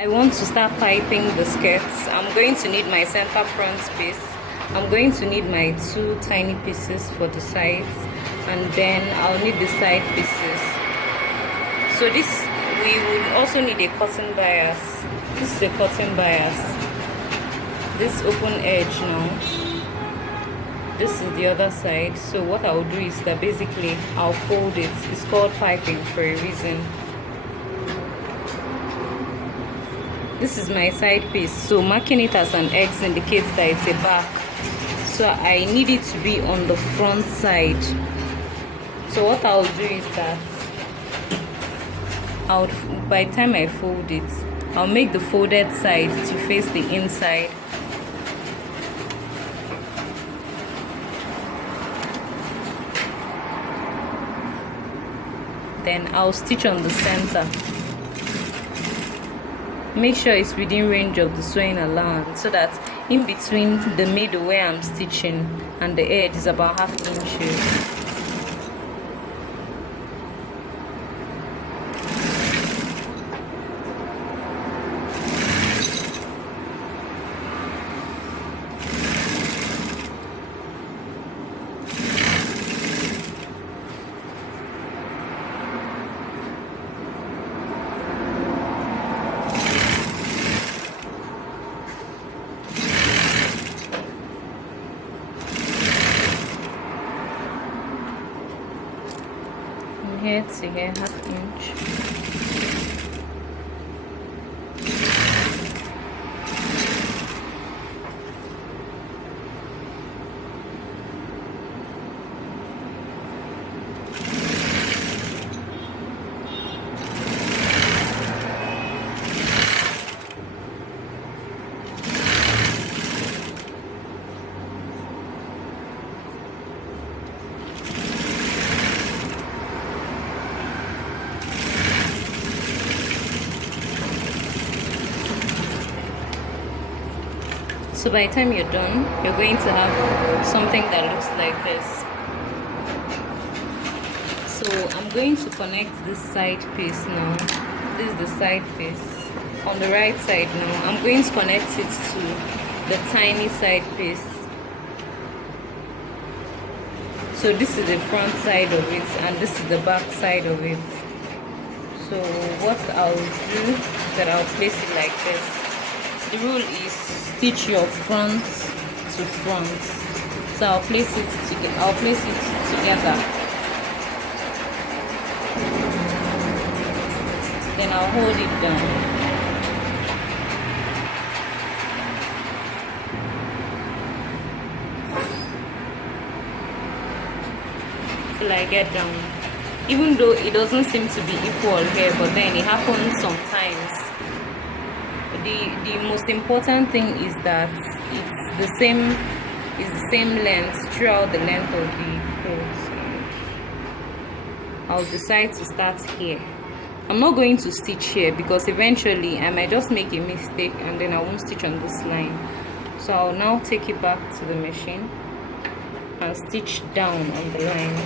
I want to start piping the skirts. I'm going to need my center front piece. I'm going to need my two tiny pieces for the sides, and then I'll need the side pieces. So this, we will also need a cotton bias. This is a cotton bias. This open edge now. This is the other side. So what I'll do is that basically I'll fold it. It's called piping for a reason. This is my side piece, so marking it as an X indicates that it's a back. So I need it to be on the front side. So what I'll do is that by the time I fold it, I'll make the folded side to face the inside. Then I'll stitch on the center. Make sure it's within range of the sewing allowance, so that in between the middle where I'm stitching and the edge is about ½ inch. Here to here, ½ inch. So by the time you're done, you're going to have something that looks like this. So I'm going to connect this side piece now. This is the side piece. On the right side now, I'm going to connect it to the tiny side piece. So this is the front side of it, and this is the back side of it. So what I'll do is that I'll place it like this. The rule is stitch your front to front. So I'll place it together. Then I'll hold it down. Till I get down. Even though it doesn't seem to be equal here, but then it happens sometimes. The most important thing is that it's the same length throughout the length of the clothes. I'll decide to start here. I'm not going to stitch here because eventually I might just make a mistake and then I won't stitch on this line. So I'll now take it back to the machine and stitch down on the line.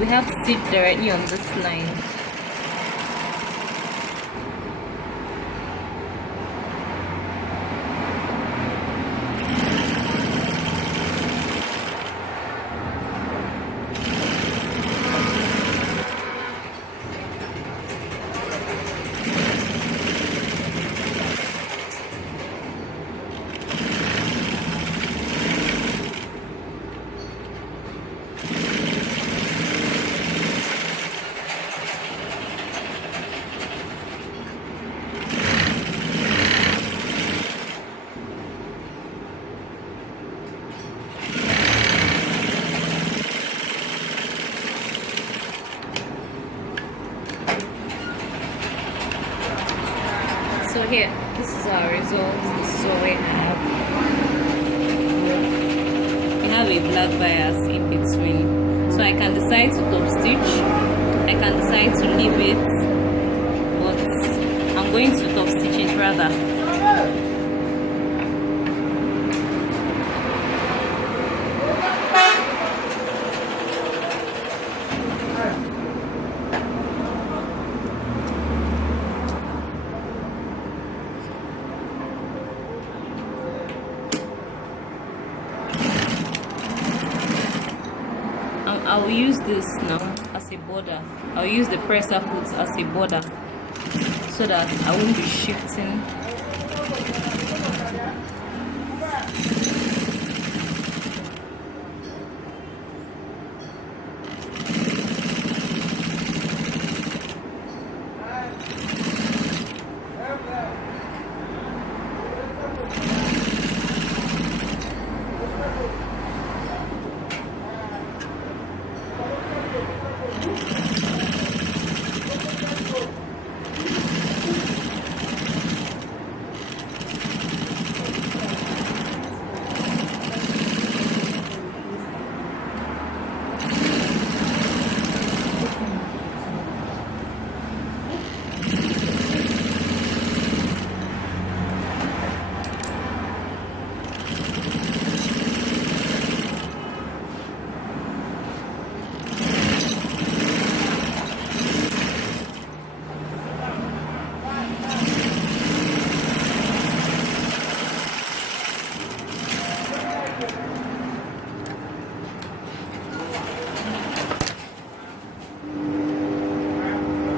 We have to stitch directly on this line. So here, this is our result. This is what we have. We have a black bias in between. So I can decide to top stitch. I can decide to leave it. But I'm going to top stitch it rather. I'll use this now as a border. I'll use the presser foot as a border so that I won't be shifting.